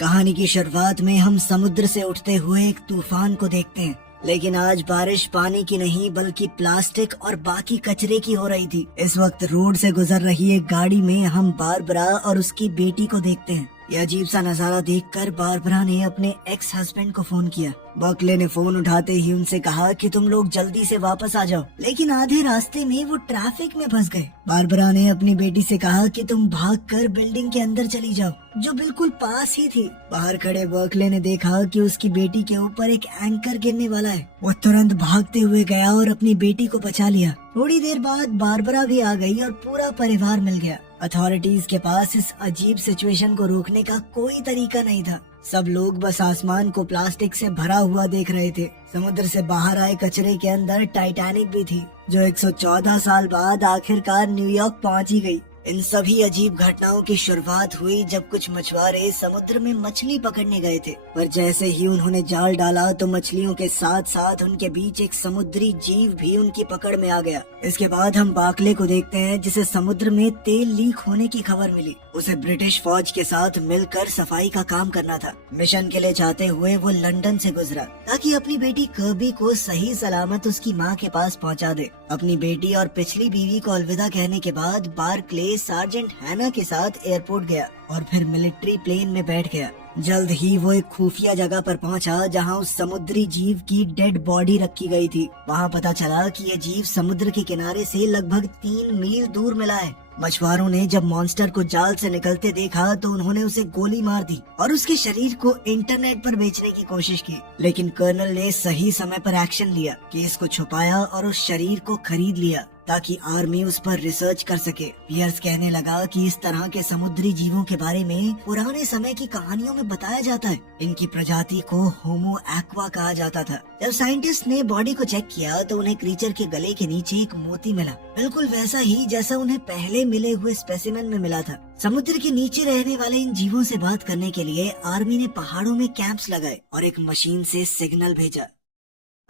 कहानी की शुरुआत में हम समुद्र से उठते हुए एक तूफान को देखते हैं, लेकिन आज बारिश पानी की नहीं बल्कि प्लास्टिक और बाकी कचरे की हो रही थी। इस वक्त रोड से गुजर रही एक गाड़ी में हम बारबरा और उसकी बेटी को देखते हैं। यह अजीब सा नजारा देखकर बारबरा ने अपने एक्स हस्बैंड को फोन किया। बर्कले ने फोन उठाते ही उनसे कहा कि तुम लोग जल्दी से वापस आ जाओ, लेकिन आधे रास्ते में वो ट्रैफिक में फंस गए। बारबरा ने अपनी बेटी से कहा कि तुम भागकर बिल्डिंग के अंदर चली जाओ, जो बिल्कुल पास ही थी। बाहर खड़े बर्कले ने देखा कि उसकी बेटी के ऊपर एक एंकर गिरने वाला है। वो तुरंत भागते हुए गया और अपनी बेटी को बचा लिया। थोड़ी देर बाद बारबरा भी आ गई और पूरा परिवार मिल गया। अथॉरिटीज के पास इस अजीब सिचुएशन को रोकने का कोई तरीका नहीं था। सब लोग बस आसमान को प्लास्टिक से भरा हुआ देख रहे थे। समुद्र से बाहर आए कचरे के अंदर टाइटैनिक भी थी, जो 114 साल बाद आखिरकार न्यूयॉर्क पहुंची गई। इन सभी अजीब घटनाओं की शुरुआत हुई जब कुछ मछुआरे समुद्र में मछली पकड़ने गए थे, पर जैसे ही उन्होंने जाल डाला तो मछलियों के साथ साथ उनके बीच एक समुद्री जीव भी उनकी पकड़ में आ गया। इसके बाद हम बाकले को देखते हैं, जिसे समुद्र में तेल लीक होने की खबर मिली। उसे ब्रिटिश फौज के साथ मिलकर सफाई का काम करना था। मिशन के लिए जाते हुए वो लंदन से गुजरा ताकि अपनी बेटी कर्बी को सही सलामत उसकी माँ के पास पहुँचा दे। अपनी बेटी और पिछली बीवी को अलविदा कहने के बाद बार्कले सार्जेंट हैना के साथ एयरपोर्ट गया और फिर मिलिट्री प्लेन में बैठ गया। जल्द ही वो एक खुफिया जगह पर पहुंचा जहां उस समुद्री जीव की डेड बॉडी रखी गई थी। वहां पता चला कि यह जीव समुद्र के किनारे से लगभग 3 मील दूर मिला है। मछुआरों ने जब मॉन्स्टर को जाल से निकलते देखा तो उन्होंने उसे गोली मार दी और उसके शरीर को इंटरनेट पर बेचने की कोशिश की, लेकिन कर्नल ने सही समय पर एक्शन लिया, केस को छुपाया और उस शरीर को खरीद लिया ताकि आर्मी उस पर रिसर्च कर सके। पियर्स कहने लगा कि इस तरह के समुद्री जीवों के बारे में पुराने समय की कहानियों में बताया जाता है। इनकी प्रजाति को होमो एक्वा कहा जाता था। जब साइंटिस्ट ने बॉडी को चेक किया तो उन्हें क्रीचर के गले के नीचे एक मोती मिला, बिल्कुल वैसा ही जैसा उन्हें पहले मिले हुए स्पेसिमेन में मिला था। समुद्र के नीचे रहने वाले इन जीवों से बात करने के लिए आर्मी ने पहाड़ों में कैंप्स लगाए और एक मशीन से सिग्नल भेजा।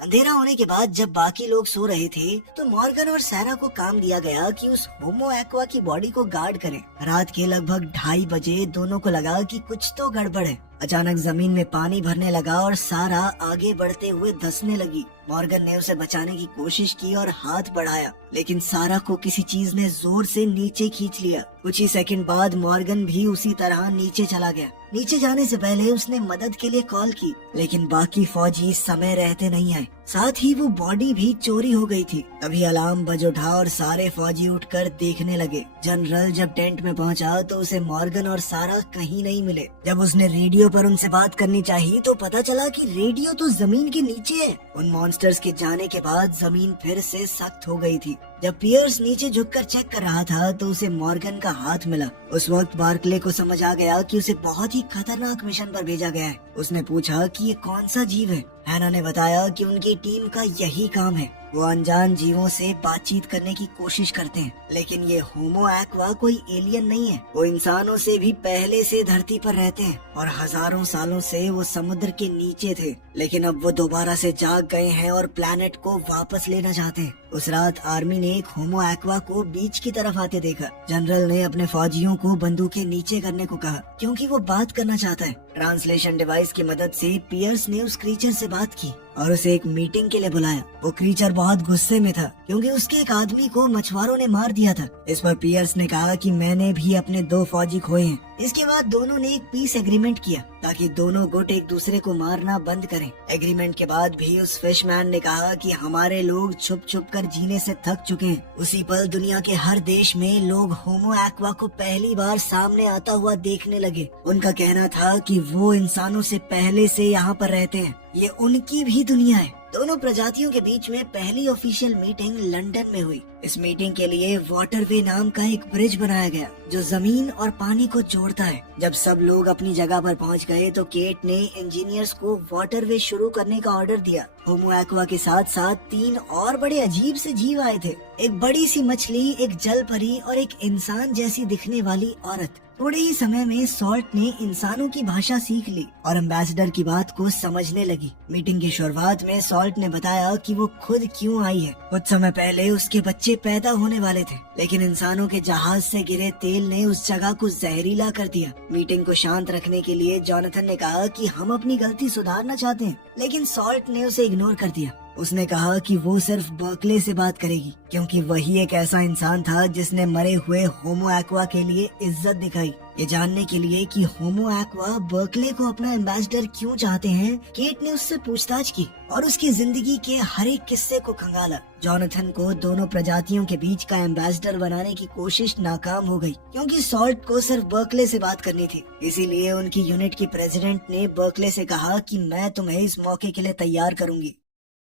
अंधेरा होने के बाद जब बाकी लोग सो रहे थे तो मॉर्गन और सैरा को काम दिया गया कि उस होमो एक्वा की बॉडी को गार्ड करें। रात के लगभग 2:30 बजे दोनों को लगा कि कुछ तो गड़बड़ है। अचानक जमीन में पानी भरने लगा और सारा आगे बढ़ते हुए धंसने लगी। मॉर्गन ने उसे बचाने की कोशिश की और हाथ बढ़ाया, लेकिन सारा को किसी चीज ने जोर से नीचे खींच लिया। कुछ ही सेकंड बाद मॉर्गन भी उसी तरह नीचे चला गया। नीचे जाने से पहले उसने मदद के लिए कॉल की, लेकिन बाकी फौजी समय रहते नहीं आए। साथ ही वो बॉडी भी चोरी हो गई थी। तभी अलार्म बज उठा और सारे फौजी उठकर देखने लगे। जनरल जब टेंट में पहुंचा तो उसे मॉर्गन और सारा कहीं नहीं मिले। जब उसने रेडियो पर उनसे बात करनी चाहिए तो पता चला कि रेडियो तो जमीन के नीचे है। उन मॉन्स्टर्स के जाने के बाद जमीन फिर से सख्त हो गई थी। जब पियर्स नीचे झुककर चेक कर रहा था तो उसे मॉर्गन का हाथ मिला। उस वक्त बार्कले को समझ आ गया कि उसे बहुत ही खतरनाक मिशन पर भेजा गया है। उसने पूछा कि ये कौन सा जीव है। हैना ने बताया कि उनकी टीम का यही काम है। वो अनजान जीवों से बातचीत करने की कोशिश करते हैं, लेकिन ये होमो एक्वा कोई एलियन नहीं है। वो इंसानों से भी पहले से धरती पर रहते हैं और हजारों सालों से वो समुद्र के नीचे थे, लेकिन अब वो दोबारा से जाग गए हैं और प्लैनेट को वापस लेना चाहते हैं। उस रात आर्मी ने एक होमो एक्वा को बीच की तरफ आते देखा। जनरल ने अपने फौजियों को बंदूकें नीचे करने को कहा क्योंकि वो बात करना चाहता है। ट्रांसलेशन डिवाइस की मदद से पियर्स ने उस क्रीचर से बात की और उसे एक मीटिंग के लिए बुलाया। वो क्रीचर बहुत गुस्से में था क्योंकि उसके एक आदमी को मछुआरों ने मार दिया था। इस पर पियर्स ने कहा कि मैंने भी अपने 2 फौजी खोए हैं। इसके बाद दोनों ने एक पीस एग्रीमेंट किया ताकि दोनों गुट एक दूसरे को मारना बंद करें। एग्रीमेंट के बाद भी उस फिशमैन ने कहा कि हमारे लोग छुप छुप कर जीने से थक चुके हैं। उसी पल दुनिया के हर देश में लोग होमो एक्वा को पहली बार सामने आता हुआ देखने लगे। उनका कहना था कि वो इंसानों से पहले से यहाँ पर रहते हैं। ये उनकी भी दुनिया है। दोनों प्रजातियों के बीच में पहली ऑफिशियल मीटिंग लंदन में हुई। इस मीटिंग के लिए वाटरवे नाम का एक ब्रिज बनाया गया जो जमीन और पानी को जोड़ता है। जब सब लोग अपनी जगह पर पहुंच गए तो केट ने इंजीनियर्स को वाटरवे शुरू करने का ऑर्डर दिया। होमो एक्वा के साथ साथ 3 और बड़े अजीब से जीव आए थे। एक बड़ी सी मछली, एक जल परी और एक इंसान जैसी दिखने वाली औरत। थोड़े ही समय में सॉल्ट ने इंसानों की भाषा सीख ली और एम्बेसडर की बात को समझने लगी। मीटिंग की शुरुआत में सॉल्ट ने बताया कि वो खुद क्यों आई है। कुछ समय पहले उसके बच्चे पैदा होने वाले थे, लेकिन इंसानों के जहाज से गिरे तेल ने उस जगह को जहरीला कर दिया। मीटिंग को शांत रखने के लिए जोनाथन ने कहा कि हम अपनी गलती सुधारना चाहते हैं, लेकिन सॉल्ट ने उसे इग्नोर कर दिया। उसने कहा कि वो सिर्फ बर्कले से बात करेगी, क्योंकि वही एक ऐसा इंसान था जिसने मरे हुए होमो एक्वा के लिए इज्जत दिखाई। ये जानने के लिए कि होमो एक्वा बर्कले को अपना एम्बेसडर क्यों चाहते हैं, केट ने उससे पूछताछ की और उसकी जिंदगी के हर एक किस्से को खंगाला। जोनाथन को दोनों प्रजातियों के बीच का एम्बेसडर बनाने की कोशिश नाकाम हो गई, क्योंकि सॉल्ट को सिर्फ बर्कले से बात करनी थी। इसीलिए उनकी यूनिट की प्रेसिडेंट ने बर्कले से कहा कि मैं तुम्हें इस मौके के लिए तैयार करूंगी।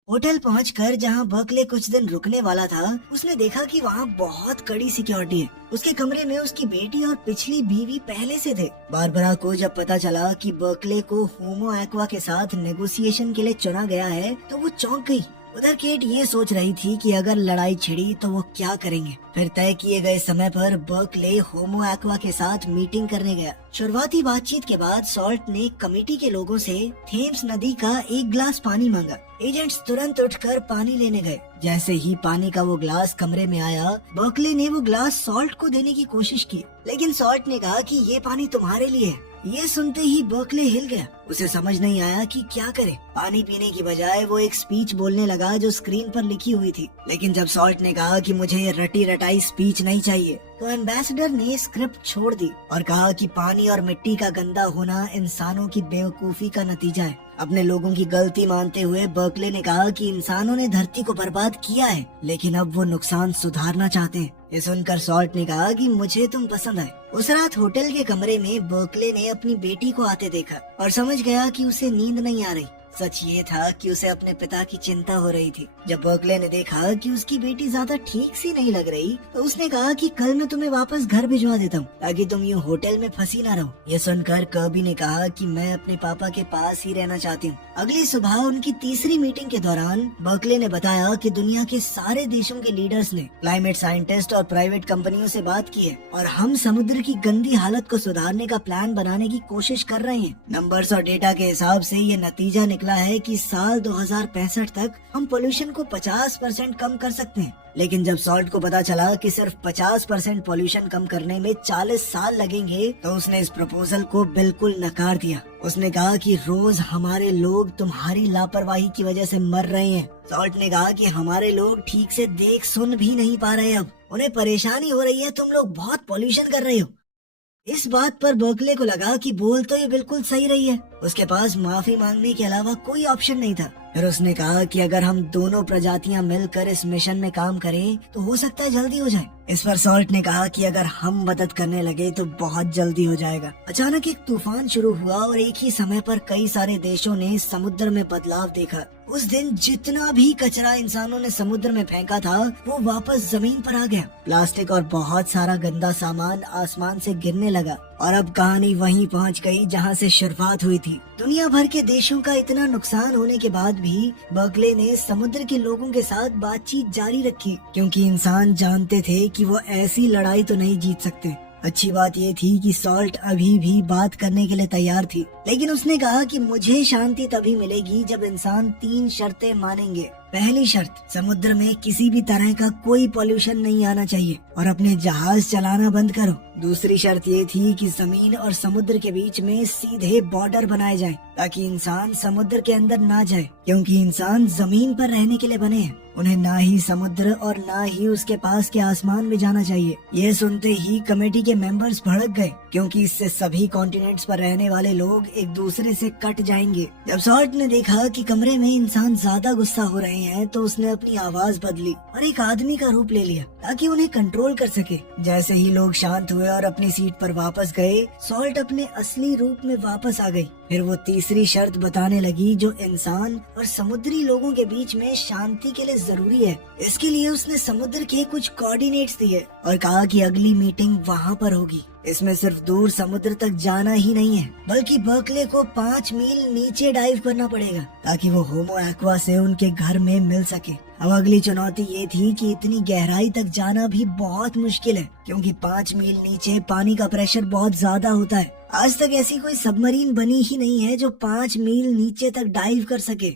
होटल पहुंचकर जहां बर्कले कुछ दिन रुकने वाला था, उसने देखा कि वहां बहुत कड़ी सिक्योरिटी है। उसके कमरे में उसकी बेटी और पिछली बीवी पहले से थे। बारबरा को जब पता चला कि बर्कले को होमो एक्वा के साथ नेगोशिएशन के लिए चुना गया है, तो वो चौंक गई। उधर केट ये सोच रही थी कि अगर लड़ाई छिड़ी तो वो क्या करेंगे। फिर तय किए गए समय पर बर्कले होमो एक्वा के साथ मीटिंग करने गया। शुरुआती बातचीत के बाद सॉल्ट ने कमेटी के लोगों से थेम्स नदी का एक गिलास पानी मांगा। एजेंट्स तुरंत उठकर पानी लेने गए। जैसे ही पानी का वो गिलास कमरे में आया, बर्कले ने वो गिलास सॉल्ट को देने की कोशिश की, लेकिन सॉल्ट ने कहा कि ये पानी तुम्हारे लिए है। ये सुनते ही बर्कले हिल गया। उसे समझ नहीं आया कि क्या करे। पानी पीने की बजाय वो एक स्पीच बोलने लगा जो स्क्रीन पर लिखी हुई थी। लेकिन जब सॉल्ट ने कहा कि मुझे ये रटी रटाई स्पीच नहीं चाहिए, तो एम्बेसडर ने स्क्रिप्ट छोड़ दी और कहा कि पानी और मिट्टी का गंदा होना इंसानों की बेवकूफी का नतीजा है। अपने लोगों की गलती मानते हुए बर्कले ने कहा कि इंसानों ने धरती को बर्बाद किया है, लेकिन अब वो नुकसान सुधारना चाहते हैं। ये सुनकर सॉल्ट ने कहा कि मुझे तुम पसंद आए। उस रात होटल के कमरे में बर्कले ने अपनी बेटी को आते देखा और समझ गया कि उसे नींद नहीं आ रही। सच ये था कि उसे अपने पिता की चिंता हो रही थी। जब बर्कले ने देखा कि उसकी बेटी ज्यादा ठीक सी नहीं लग रही, तो उसने कहा कि कल मैं तुम्हें वापस घर भिजवा देता हूँ, ताकि तुम यूँ होटल में फंसी ना रहो। ये सुनकर कर्बी ने कहा कि मैं अपने पापा के पास ही रहना चाहती हूँ। अगली सुबह उनकी तीसरी मीटिंग के दौरान बर्कले ने बताया कि दुनिया के सारे देशों के लीडर्स ने क्लाइमेट साइंटिस्ट और प्राइवेट कंपनियों से बात की है और हम समुद्र की गंदी हालत को सुधारने का प्लान बनाने की कोशिश कर रहे हैं। नंबर्स और डेटा के हिसाब से ये नतीजा निकला है कि साल 2065 तक हम पोल्यूशन को 50% कम कर सकते हैं। लेकिन जब सॉल्ट को पता चला कि सिर्फ 50% पोल्यूशन कम करने में 40 साल लगेंगे, तो उसने इस प्रपोजल को बिल्कुल नकार दिया। उसने कहा कि रोज हमारे लोग तुम्हारी लापरवाही की वजह से मर रहे हैं। सॉल्ट ने कहा कि हमारे लोग ठीक से देख सुन भी नहीं पा रहे, अब उन्हें परेशानी हो रही है, तुम लोग बहुत पोल्यूशन कर रहे हो। इस बात पर बर्कले को लगा कि बोल तो ये बिल्कुल सही रही है। उसके पास माफी मांगने के अलावा कोई ऑप्शन नहीं था। फिर उसने कहा कि अगर हम दोनों प्रजातियां मिलकर इस मिशन में काम करें तो हो सकता है जल्दी हो जाए। इस पर सॉल्ट ने कहा कि अगर हम मदद करने लगे तो बहुत जल्दी हो जाएगा। अचानक एक तूफान शुरू हुआ और एक ही समय पर कई सारे देशों ने समुद्र में बदलाव देखा। उस दिन जितना भी कचरा इंसानों ने समुद्र में फेंका था, वो वापस जमीन पर आ गया। प्लास्टिक और बहुत सारा गंदा सामान आसमान से गिरने लगा और अब कहानी वहीं पहुंच गई जहां से शुरुआत हुई थी। दुनिया भर के देशों का इतना नुकसान होने के बाद भी बर्कले ने समुद्र के लोगों के साथ बातचीत जारी रखी, क्योंकि इंसान जानते थे कि वो ऐसी लड़ाई तो नहीं जीत सकते। अच्छी बात ये थी कि सॉल्ट अभी भी बात करने के लिए तैयार थी, लेकिन उसने कहा कि मुझे शांति तभी मिलेगी जब इंसान 3 शर्तें मानेंगे। पहली शर्त, समुद्र में किसी भी तरह का कोई पॉल्यूशन नहीं आना चाहिए और अपने जहाज चलाना बंद करो। दूसरी शर्त ये थी कि जमीन और समुद्र के बीच में सीधे बॉर्डर बनाए जाएं, ताकि इंसान समुद्र के अंदर ना जाए, क्योंकि इंसान जमीन पर रहने के लिए बने हैं। उन्हें ना ही समुद्र और ना ही उसके पास के आसमान में जाना चाहिए। ये सुनते ही कमेटी के मेंबर्स भड़क गए, क्योंकि इससे सभी कॉन्टिनेंट्स पर रहने वाले लोग एक दूसरे से कट जाएंगे। जब सॉल्ट ने देखा कि कमरे में इंसान ज्यादा गुस्सा हो रहे हैं, तो उसने अपनी आवाज बदली और एक आदमी का रूप ले लिया ताकि उन्हें कंट्रोल कर सके। जैसे ही लोग शांत हुए और अपनी सीट पर वापस गए, सॉल्ट अपने असली रूप में वापस आ गई। फिर वो तीसरी शर्त बताने लगी जो इंसान और समुद्री लोगों के बीच में शांति के लिए जरूरी है। इसके लिए उसने समुद्र के कुछ कोऑर्डिनेट्स दिए और कहा कि अगली मीटिंग वहाँ पर होगी। इसमें सिर्फ दूर समुद्र तक जाना ही नहीं है, बल्कि बर्कले को 5 मील नीचे डाइव करना पड़ेगा ताकि वो होमो एक्वा से उनके घर में मिल सके। अब अगली चुनौती ये थी कि इतनी गहराई तक जाना भी बहुत मुश्किल है, क्योंकि 5 मील नीचे पानी का प्रेशर बहुत ज्यादा होता है। आज तक ऐसी कोई सबमरीन बनी ही नहीं है जो 5 मील नीचे तक डाइव कर सके।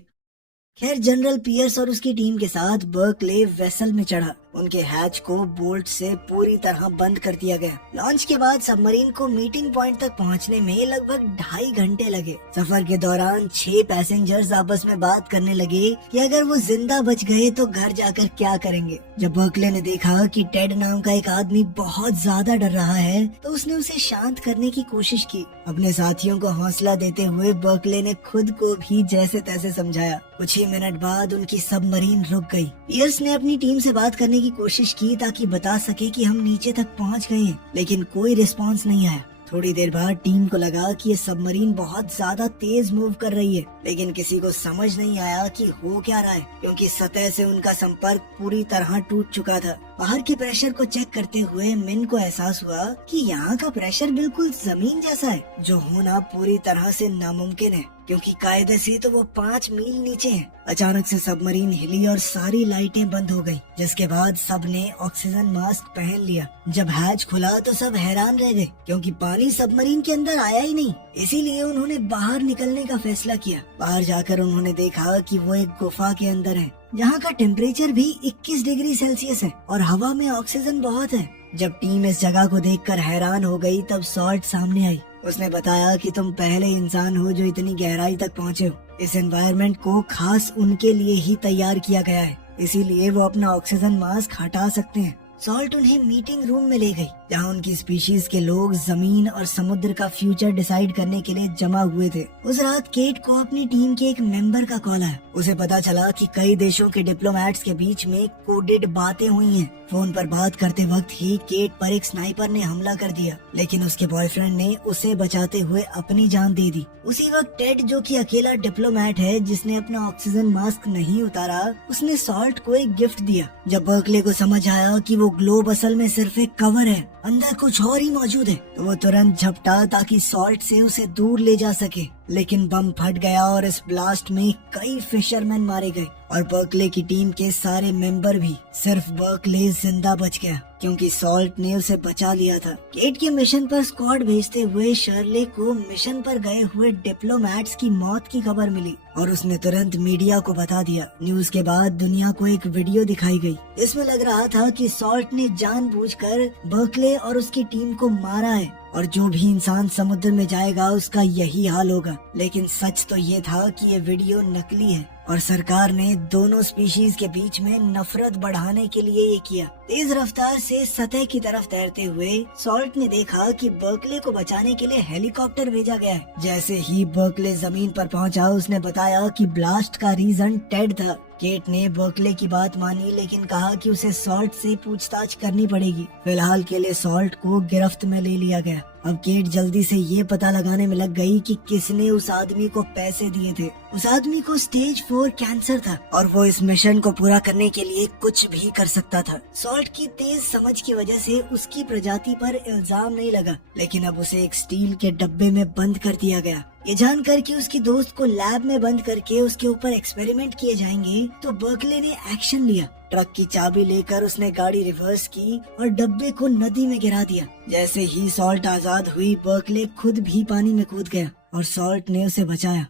खैर, जनरल पियर्स और उसकी टीम के साथ बर्कले वेसल में चढ़ा। उनके हैच को बोल्ट से पूरी तरह बंद कर दिया गया। लॉन्च के बाद सबमरीन को मीटिंग पॉइंट तक पहुंचने में लगभग 2.5 घंटे लगे। सफर के दौरान 6 पैसेंजर्स आपस में बात करने लगे कि अगर वो जिंदा बच गए तो घर जाकर क्या करेंगे। जब बर्कले ने देखा कि टेड नाम का एक आदमी बहुत ज्यादा डर रहा है, तो उसने उसे शांत करने की कोशिश की। अपने साथियों को हौसला देते हुए बर्कले ने खुद को भी जैसे तैसे समझाया। कुछ ही मिनट बाद उनकी सबमरीन रुक गई। पियर्स ने अपनी टीम से बात करने की कोशिश की ताकि बता सके कि हम नीचे तक पहुंच गए हैं, लेकिन कोई रिस्पांस नहीं आया। थोड़ी देर बाद टीम को लगा कि ये सबमरीन बहुत ज्यादा तेज मूव कर रही है, लेकिन किसी को समझ नहीं आया कि हो क्या रहा है, क्योंकि सतह से उनका संपर्क पूरी तरह टूट चुका था। बाहर के प्रेशर को चेक करते हुए मिन को एहसास हुआ कि यहाँ का प्रेशर बिल्कुल जमीन जैसा है, जो होना पूरी तरह से नामुमकिन है, क्योंकि कायदे से तो वो 5 मील नीचे है। अचानक से सबमरीन हिली और सारी लाइटें बंद हो गई, जिसके बाद सब ने ऑक्सीजन मास्क पहन लिया। जब हैच खुला तो सब हैरान रह गए, क्योंकि पानी सबमरीन के अंदर आया ही नहीं। इसीलिए उन्होंने बाहर निकलने का फैसला किया। बाहर जाकर उन्होंने देखा कि वो एक गुफा के अंदर है, जहाँ का टेम्परेचर भी 21 डिग्री सेल्सियस है और हवा में ऑक्सीजन बहुत है। जब टीम इस जगह को देखकर हैरान हो गई, तब सॉल्ट सामने आई। उसने बताया कि तुम पहले इंसान हो जो इतनी गहराई तक पहुँचे हो। इस एनवायरनमेंट को खास उनके लिए ही तैयार किया गया है, इसीलिए वो अपना ऑक्सीजन मास्क हटा सकते हैं। सॉल्ट उन्हें मीटिंग रूम में ले गई, जहाँ उनकी स्पीशीज के लोग जमीन और समुद्र का फ्यूचर डिसाइड करने के लिए जमा हुए थे। उस रात केट को अपनी टीम के एक मेंबर का कॉल आया। उसे पता चला कि कई देशों के डिप्लोमेट्स के बीच में कोडेड बातें हुई हैं। फोन पर बात करते वक्त ही केट पर एक स्नाइपर ने हमला कर दिया, लेकिन उसके बॉयफ्रेंड ने उसे बचाते हुए अपनी जान दे दी। उसी वक्त टेड, जो कि अकेला डिप्लोमेट है जिसने अपना ऑक्सीजन मास्क नहीं उतारा, उसने सॉल्ट को एक गिफ्ट दिया। जब बर्कले को समझ आया कि वो ग्लोब असल में सिर्फ एक कवर है, अंदर कुछ और ही मौजूद है, तो वो तुरंत झपटा ताकि सॉल्ट से उसे दूर ले जा सके। लेकिन बम फट गया और इस ब्लास्ट में कई फिशरमैन मारे गए और बर्कले की टीम के सारे मेंबर भी। सिर्फ बर्कले जिंदा बच गया, क्योंकि सॉल्ट ने उसे बचा लिया था। केट के मिशन पर स्क्वाड भेजते हुए शर्ले को मिशन पर गए हुए डिप्लोमेट्स की मौत की खबर मिली और उसने तुरंत मीडिया को बता दिया। न्यूज के बाद दुनिया को एक वीडियो दिखाई गई। इसमें लग रहा था कि सॉल्ट ने जानबूझकर बर्कले और उसकी टीम को मारा है और जो भी इंसान समुद्र में जाएगा उसका यही हाल होगा। लेकिन सच तो ये था कि ये वीडियो नकली है और सरकार ने दोनों स्पीशीज के बीच में नफरत बढ़ाने के लिए ये किया। तेज रफ्तार से सतह की तरफ तैरते हुए सॉल्ट ने देखा कि बर्कले को बचाने के लिए हेलीकॉप्टर भेजा गया है। जैसे ही बर्कले जमीन पर पहुंचा, उसने बताया कि ब्लास्ट का रीजन टेड था। केट ने बर्कले की बात मानी, लेकिन कहा कि उसे सॉल्ट से पूछताछ करनी पड़ेगी। फिलहाल के लिए सॉल्ट को गिरफ्त में ले लिया गया। अब केट जल्दी से ये पता लगाने में लग गई कि किसने उस आदमी को पैसे दिए थे। उस आदमी को स्टेज 4 कैंसर था और वो इस मिशन को पूरा करने के लिए कुछ भी कर सकता था। सॉल्ट की तेज समझ की वजह से उसकी प्रजाति पर इल्जाम नहीं लगा, लेकिन अब उसे एक स्टील के डब्बे में बंद कर दिया गया। ये जानकर कि उसकी दोस्त को लैब में बंद करके उसके ऊपर एक्सपेरिमेंट किए जाएंगे, तो बर्कले ने एक्शन लिया। ट्रक की चाबी लेकर उसने गाड़ी रिवर्स की और डब्बे को नदी में गिरा दिया। जैसे ही सॉल्ट आजाद हुई, बर्कले खुद भी पानी में कूद गया और सॉल्ट ने उसे बचाया।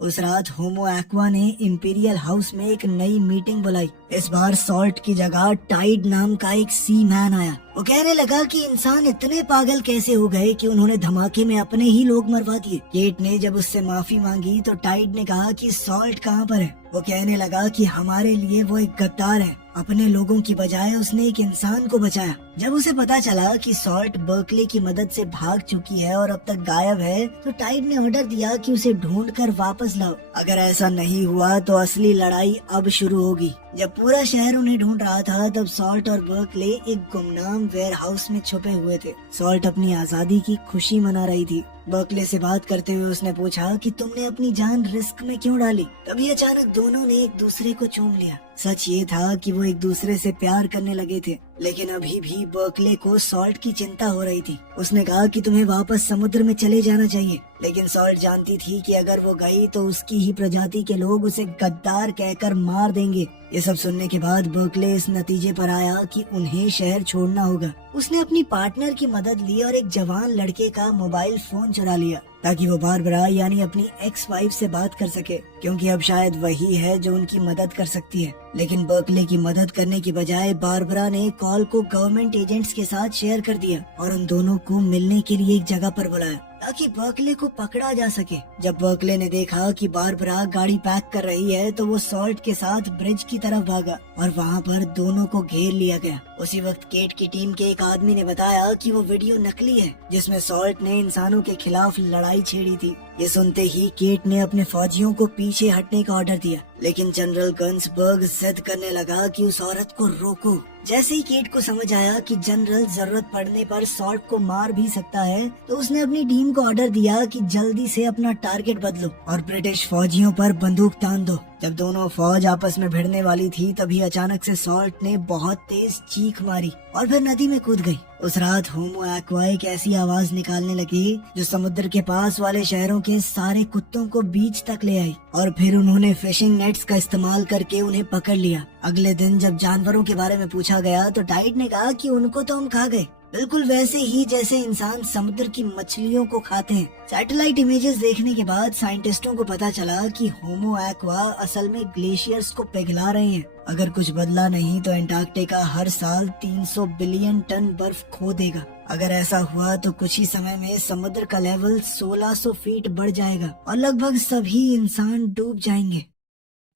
उस रात होमो एक्वा ने इंपीरियल हाउस में एक नई मीटिंग बुलाई। इस बार सॉल्ट की जगह टाइड नाम का एक सी मैन आया। वो कहने लगा कि इंसान इतने पागल कैसे हो गए कि उन्होंने धमाके में अपने ही लोग मरवा दिए। केट ने जब उससे माफी मांगी तो टाइड ने कहा कि सॉल्ट कहाँ पर है। वो कहने लगा कि हमारे लिए वो एक गद्दार है, अपने लोगों की बजाय उसने एक इंसान को बचाया। जब उसे पता चला कि सॉल्ट बर्कले की मदद से भाग चुकी है और अब तक गायब है, तो टाइड ने ऑर्डर दिया कि उसे ढूंढकर वापस लाओ। अगर ऐसा नहीं हुआ तो असली लड़ाई अब शुरू होगी। जब पूरा शहर उन्हें ढूंढ रहा था, तब सॉल्ट और बर्कले एक गुमनाम वेयर हाउस में छुपे हुए थे। सॉल्ट अपनी आजादी की खुशी मना रही थी। बर्कले से बात करते हुए उसने पूछा कि तुमने अपनी जान रिस्क में क्यों डाली। तभी अचानक दोनों ने एक दूसरे को चूम लिया। सच ये था कि वो एक दूसरे से प्यार करने लगे थे, लेकिन अभी भी बर्कले को सॉल्ट की चिंता हो रही थी। उसने कहा कि तुम्हें वापस समुद्र में चले जाना चाहिए, लेकिन सॉल्ट जानती थी कि अगर वो गई तो उसकी ही प्रजाति के लोग उसे गद्दार कहकर मार देंगे। ये सब सुनने के बाद बर्कले इस नतीजे पर आया कि उन्हें शहर छोड़ना होगा। उसने अपनी पार्टनर की मदद ली और एक जवान लड़के का मोबाइल फोन चुरा लिया ताकि वो बारबरा यानी अपनी एक्स वाइफ से बात कर सके, क्योंकि अब शायद वही है जो उनकी मदद कर सकती है। लेकिन बर्कले की मदद करने की बजाय बारबरा ने कॉल को गवर्नमेंट एजेंट्स के साथ शेयर कर दिया और उन दोनों को मिलने के लिए एक जगह पर बुलाया ताकि बर्कले को पकड़ा जा सके। जब बर्कले ने देखा कि बारबरा गाड़ी पैक कर रही है तो वो सॉल्ट के साथ ब्रिज की तरफ भागा और वहाँ पर दोनों को घेर लिया गया। उसी वक्त केट की टीम के एक आदमी ने बताया कि वो वीडियो नकली है जिसमें सॉल्ट ने इंसानों के खिलाफ लड़ाई छेड़ी थी। ये सुनते ही केट ने अपने फौजियों को पीछे हटने का ऑर्डर दिया, लेकिन जनरल गन्सबर्ग जिद करने लगा कि उस औरत को रोको। जैसे ही केट को समझ आया कि जनरल जरूरत पड़ने पर सॉल्ट को मार भी सकता है तो उसने अपनी टीम को ऑर्डर दिया कि जल्दी से अपना टारगेट बदलो और ब्रिटिश फौजियों पर बंदूक तान दो। जब दोनों फौज आपस में भिड़ने वाली थी तभी अचानक से सॉल्ट ने बहुत तेज चीख मारी और फिर नदी में कूद गई। उस रात होमो एक्वा एक ऐसी आवाज निकालने लगी जो समुद्र के पास वाले शहरों के सारे कुत्तों को बीच तक ले आई और फिर उन्होंने फिशिंग नेट्स का इस्तेमाल करके उन्हें पकड़ लिया। अगले दिन जब जानवरों के बारे में पूछा गया तो टाइड ने कहा कि उनको तो हम खा गए, बिल्कुल वैसे ही जैसे इंसान समुद्र की मछलियों को खाते हैं। सैटेलाइट इमेजेस देखने के बाद साइंटिस्टों को पता चला कि होमो एक्वा असल में ग्लेशियर्स को पिघला रहे हैं। अगर कुछ बदला नहीं तो अंटार्कटिका हर साल 300 बिलियन टन बर्फ खो देगा। अगर ऐसा हुआ तो कुछ ही समय में समुद्र का लेवल 1600 फीट बढ़ जाएगा और लगभग सभी इंसान डूब जाएंगे।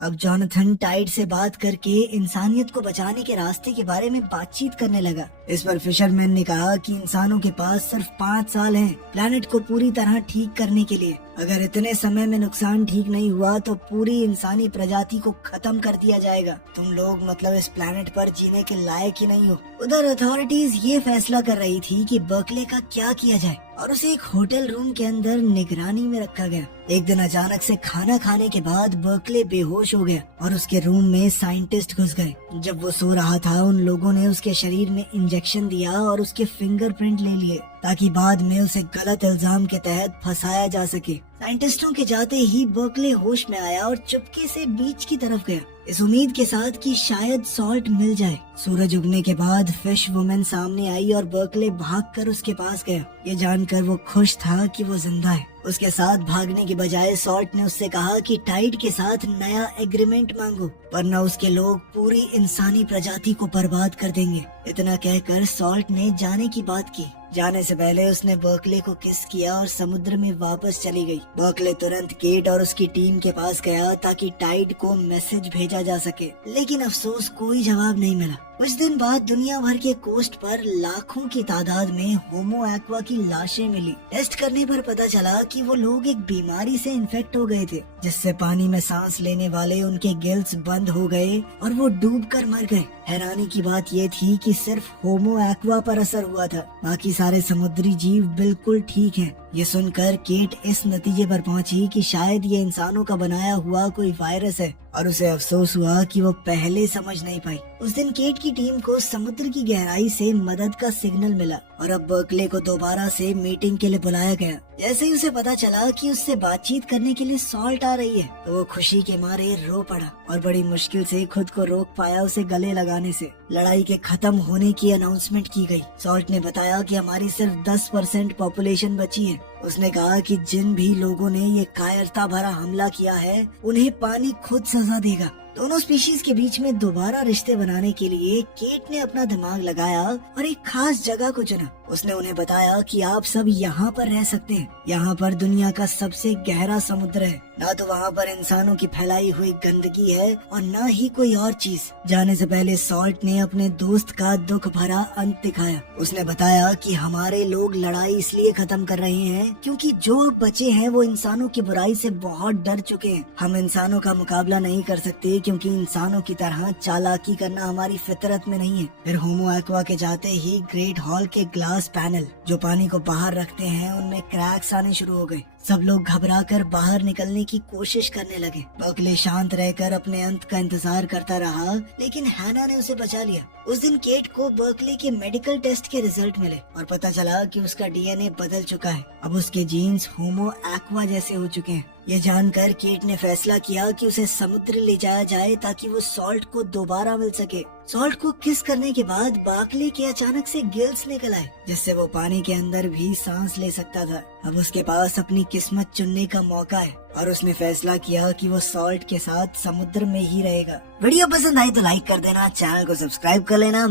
अब जॉनथन टाइड से बात करके इंसानियत को बचाने के रास्ते के बारे में बातचीत करने लगा। इस पर फिशरमैन ने कहा कि इंसानों के पास सिर्फ 5 साल हैं प्लेनेट को पूरी तरह ठीक करने के लिए। अगर इतने समय में नुकसान ठीक नहीं हुआ तो पूरी इंसानी प्रजाति को खत्म कर दिया जाएगा। तुम लोग मतलब इस प्लेनेट पर जीने के लायक ही नहीं हो। उधर अथॉरिटीज ये फैसला कर रही थी कि बर्कले का क्या किया जाए और उसे एक होटल रूम के अंदर निगरानी में रखा गया। एक दिन अचानक से खाना खाने के बाद बर्कले बेहोश हो गया और उसके रूम में साइंटिस्ट घुस गए। जब वो सो रहा था उन लोगों ने उसके शरीर में इंजेक्शन दिया और उसके फिंगरप्रिंट ले लिए ताकि बाद में उसे गलत इल्जाम के तहत फंसाया जा सके। साइंटिस्टों के जाते ही बर्कले होश में आया और चुपके से बीच की तरफ गया, इस उम्मीद के साथ कि शायद सॉल्ट मिल जाए। सूरज उगने के बाद फिश वुमेन सामने आई और बर्कले भागकर उसके पास गया। ये जानकर वो खुश था कि वो जिंदा है। उसके साथ भागने के बजाय सॉल्ट ने उससे कहा कि टाइड के साथ नया एग्रीमेंट मांगो वरना उसके लोग पूरी इंसानी प्रजाति को बर्बाद कर देंगे। इतना कहकर सॉल्ट ने जाने की बात की। जाने से पहले उसने बर्कले को किस किया और समुद्र में वापस चली गई। बर्कले तुरंत केट और उसकी टीम के पास गया ताकि टाइड को मैसेज भेजा जा सके, लेकिन अफसोस कोई जवाब नहीं मिला। कुछ दिन बाद दुनिया भर के कोस्ट पर लाखों की तादाद में होमो एक्वा की लाशें मिली। टेस्ट करने पर पता चला कि वो लोग एक बीमारी से इन्फेक्ट हो गए थे जिससे पानी में सांस लेने वाले उनके गिल्स बंद हो गए और वो डूबकर मर गए। हैरानी की बात ये थी कि सिर्फ होमो एक्वा पर असर हुआ था, बाकी सारे समुद्री जीव बिल्कुल ठीक हैं। ये सुनकर केट इस नतीजे पर पहुंची कि शायद ये इंसानों का बनाया हुआ कोई वायरस है और उसे अफसोस हुआ कि वो पहले समझ नहीं पाई। उस दिन केट की टीम को समुद्र की गहराई से मदद का सिग्नल मिला और अब बर्कले को दोबारा से मीटिंग के लिए बुलाया गया। जैसे ही उसे पता चला कि उससे बातचीत करने के लिए सॉल्ट आ रही है तो वो खुशी के मारे रो पड़ा और बड़ी मुश्किल से खुद को रोक पाया उसे गले लगाने से। लड़ाई के खत्म होने की अनाउंसमेंट की गई। सॉल्ट ने बताया कि हमारी सिर्फ 10% पॉपुलेशन बची है। उसने कहा कि जिन भी लोगों ने ये कायरता भरा हमला किया है उन्हें पानी खुद सजा देगा। दोनों स्पीशीज के बीच में दोबारा रिश्ते बनाने के लिए केट ने अपना दिमाग लगाया और एक खास जगह को चुना। उसने उन्हें बताया कि आप सब यहाँ पर रह सकते हैं। यहाँ पर दुनिया का सबसे गहरा समुद्र है, ना तो वहाँ पर इंसानों की फैलाई हुई गंदगी है और न ही कोई और चीज। जाने से पहले सॉल्ट ने अपने दोस्त का दुख भरा अंत दिखाया। उसने बताया कि हमारे लोग लड़ाई इसलिए खत्म कर रहे हैं क्योंकि जो अब बचे हैं वो इंसानों की बुराई से बहुत डर चुके हैं। हम इंसानों का मुकाबला नहीं कर सकते क्योंकि इंसानों की तरह चालाकी करना हमारी फितरत में नहीं है। फिर होमो एक्वा के जाते ही ग्रेट हॉल के ग्लास ग्लास पैनल जो पानी को बाहर रखते हैं उनमें क्रैक्स आने शुरू हो गए। सब लोग घबराकर बाहर निकलने की कोशिश करने लगे। बर्कले शांत रहकर अपने अंत का इंतजार करता रहा, लेकिन हैना ने उसे बचा लिया। उस दिन केट को बर्कले के मेडिकल टेस्ट के रिजल्ट मिले और पता चला कि उसका डीएनए बदल चुका है। अब उसके जीन्स होमो एक्वा जैसे हो चुके हैं। ये जानकर केट ने फैसला किया कि उसे समुद्र ले जाया जाए ताकि वो सॉल्ट को दोबारा मिल सके। सॉल्ट को किस करने के बाद बर्कले के अचानक से गिल्स निकल आए, जिससे वो पानी के अंदर भी सांस ले सकता था। अब उसके पास अपनी किस्मत चुनने का मौका है और उसने फैसला किया कि वो सॉल्ट के साथ समुद्र में ही रहेगा। वीडियो पसंद आई तो लाइक कर देना, चैनल को सब्सक्राइब कर लेना।